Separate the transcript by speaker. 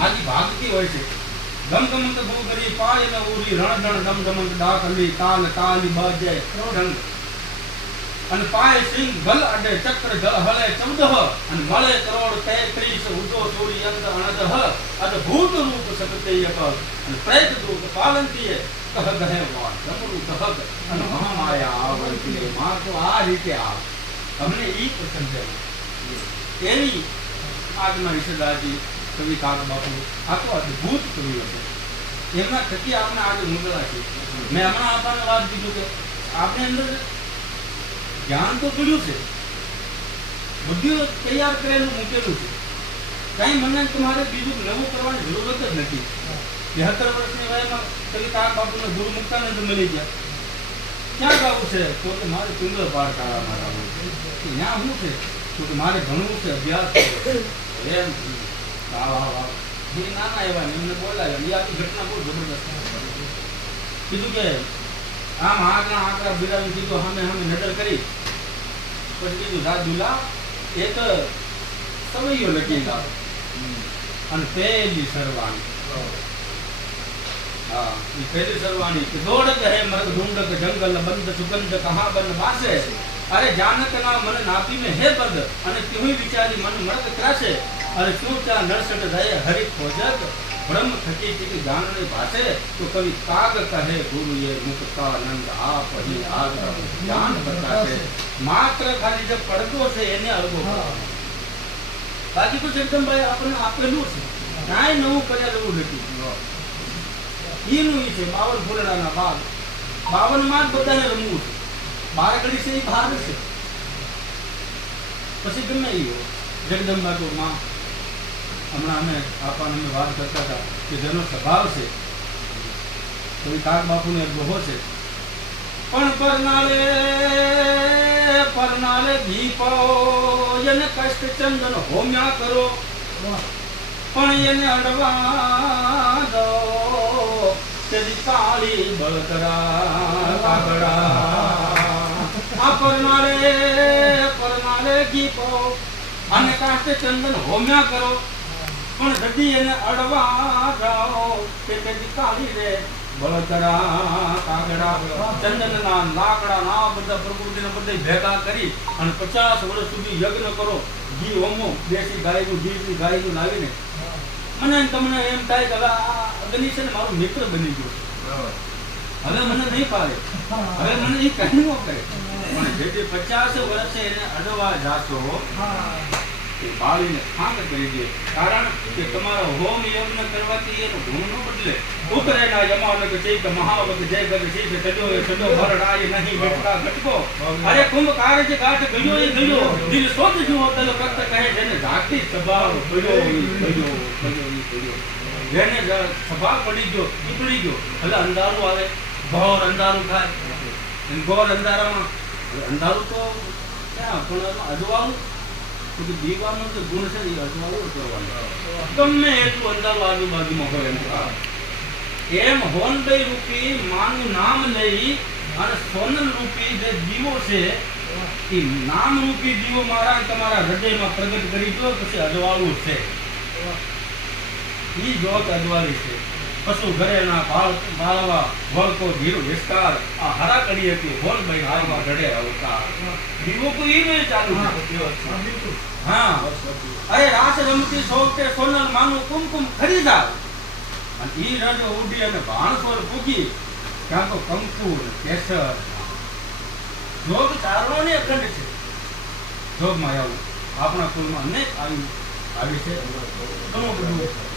Speaker 1: આજી ભાગતી હોય છે. ગમ ગમંત ગોગરી પાય ન ઉરી રણ રણ ગમગમંત દમંત તાલ તાલી બજે રંગ અને પાય સિંહ ગલ અડે, ચક્ર જળ હલે ચૌદહ અને મળે કરોડ તેત્રીસ ઉદો ચોરી અંત અણદહ અદ ભૂત રૂપ સગતે એક અને પ્રેત દૂત પાલંતીએ કહ ગહે વાળ જમરૂ કહગ અને મહામાયા આવંતી માં તો આ રીતે આવ. તમને ઈ પસંદ છે એની આજના ઈશદાજી કવિ કાક બાપુ આ તો અદ્ભુત કવિ હતો. એમના થકી આપણે આજે મુગલા છે. મેં હમણાં આપણને વાત કીધું કે આપણે અંદર જ્ઞાન તો પડ્યું છે. બધું તૈયાર કરેલું મૂકેલું છે. કઈ મને તમારે બીજું નવું કરવાની જરૂરત જ નથી. બેહત્તર વર્ષની વયમાં કવિ કાક બાપુને ગુરુ મુક્તાનંદ મળી ગયા. ક્યાં ગાવું છે? તો કે મારે સુંદર પાર કાળામાં ગાવું છે. ત્યાં શું છે? તો કે મારે ભણવું છે, અભ્યાસ. એમ. સરવાની હા મરદ ઢૂંઢક જંગલ બંધ, સુગંધ કહા બન વાસે અરે જાનક ના મન નાપી ને હે બદ અને તું વિચારી મન મરદ ત્રાસે? અરે તું ચા નરસટ જાય હરિ ખોજક બ્રહ્મ થકી કી જાણને ભાષે તો કવિ કાગ કહે ગુરુ એ મુક્તાનંદ આપ હી આગ જ્ઞાન બતાશે માત્ર ખાલી જે પડતો છે એને અળગો કરવાનો. બાકી તો જગદંબાએ આપણને આપેલું છે કાંઈ નવું કર્યા જેવું નથી ઈનું ઈ છે બાવન ફૂલડાના બાગ બાવનમાં જ બધાને રમવું છે બાર ઘડી છે એ બહાર છે પછી ગમે ઈ હોય જગદંબા તો માં હમણાં અમે આપણને અમે વાત કરતા હતા કે જેનો સ્વભાવ છે તો એ કાક બાપુને બહો છે. પણ પરનાલે પરનાલે દીપો, એને કષ્ટ ચંદન હોમ્યા કરો. પણ એને અડવા દો. તેની કાળી બળતરા કાગડા આ પરનાલે પરનાલે દીપો અને કાષ્ટ ચંદન હોમ્યા કરો. પણ જદી એને અડવા જાઓ તે તેની કાળી રે બળતરા કાગડા ચંદનના લાકડા ના બધા પ્રકૃતિને બધા ભેગા કરી અને પચાસ વર્ષ સુધી યજ્ઞ કરો ઘી હોમો દેશી ગાયનું દેશી ગાયનું લાવીને મને તમને એમ થાય કે આ અગ્નિ છે ને મારું મિત્ર બની ગયો હવે મને નહીં પાડે હવે મને એ કહી ન કરે. પણ જે પચાસ વર્ષે એને અડવા જાશો એ બાળીને ખાંડ કરી દે કારણ કે તમારો હોમ યજ્ઞ કરવાથી એનો ગુણ ન બદલે. ઉતરેના યમાનક ચૈત મહાવત જય ગગ શીશ સજો એ સજો ભરડાય નહીં બેઠા ઘટકો. અરે કુંભ કારજ ગાઠ ગયો એ ગયો. દિલ સોચ જુઓ તલ કત કહે જેને જાગતી સ્વભાવ ગયો ગયો ગયો જેને સ્વભાવ પડી ગયો ઈ ગયો. એટલે અંધારું આવે, ઘોર અંધારું થાય. ઘોર અંધારામાં અંધારું તો ક્યાં? પણ અજવાળું માનું નામ લઈ અને સોનલ રૂપી જે દીવો છે, એ નામ રૂપી દીવો મારા તમારા હૃદયમાં પ્રગટ કરી દો, પછી અજવાળું છે. એ જોત અજવાળી છે. પશુ ઘરેના ભાળ ભાળવા વળકો ધીરો વિસ્તાર આ હરા કરી હતી હોનભાઈ હાલમાં ઘડે અવતાર. દીવો કોઈ ઈ મે ચાલુ હા અરે રાસ રમતી સોવતે સોનલ માનું કુમકુમ ખરીદા અને ઈ રજ ઉડી અને ભાણસોર પૂગી ત્યાં તો કંકુ કેસર. જોગ ચારણો ને અખંડ છે. જોગમાં આવું. આપણા કુલમાં અનેક આવી આવી છે. ઘણું બધું.